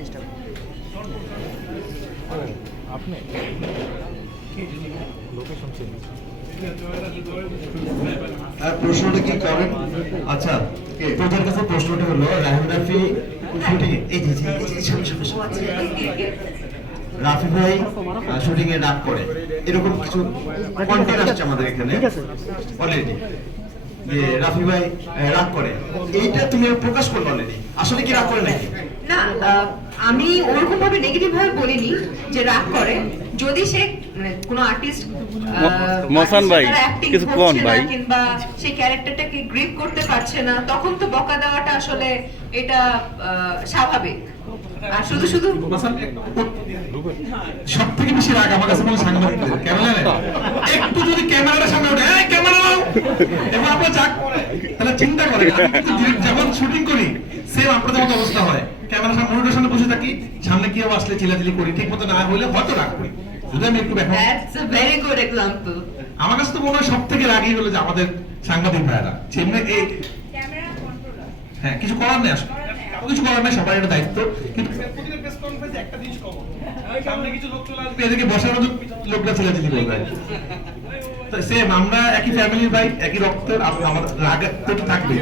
Disturb আপনি? Location change আর প্রশ্নটা কি করেন? আচ্ছা তোদের কাছে প্রশ্নটা হলো রাহিম রাফি শুটিং এই যে। রাফি ভাই শুটিং এ রাগ করে। এরকম কিছু কন্টেন্ট আসছে আমাদের এখানে। অলরেডি যে রাফি ভাই রাগ করে। এইটা তুমি প্রকাশ করলে অলরেডি আসলে কি রাগ করে নাকি? না আমি ওরকম ভাবে নেগেটিভ ভাবে বলিনি যে রাগ করে। যদি সে মানে কোনো আর্টিস্ট মহসান ভাই, কিছু কোন ভাই? কিংবা সেই ক্যারেক্টারটাকে গ্রিপ করতে পারছে না তখন তো বকা দেওয়াটা আসলে এটা আহ, স্বাভাবিক। আর শুধু শুধু সব থেকে বেশি রাগ আমার কাছে মনে সাংবাদিকদের। কেন একটু যদি ক্যামেরাটা সামনে ওঠে ক্যামেরা করে যখন শুটিং করি সেম আপনাদের মতো অবস্থা হয়। ক্যামেরা সামনে মনিটর সামনে বসে থাকি সামনে কেউ আসলে চিলাচিলি করি ঠিক মতো না হলে হয়তো রাগ করি। যদি আমি একটু ব্যাখ্যা that's a very good example আমার কাছে তো মনে হয় সব থেকে রাগই হলো যে আমাদের সাংবাদিক ভাইয়েরা সেমনি এই হ্যাঁ কিছু করার নেই আসলে। কিছু করার নেই সবাই একটা দায়িত্ব কিন্তু এদেরকে বসার মতো লোকরা ছেলেছিলি করবে সেম আমরা একই ফ্যামিলির ভাই একই রক্তের রাগ তো থাকবে।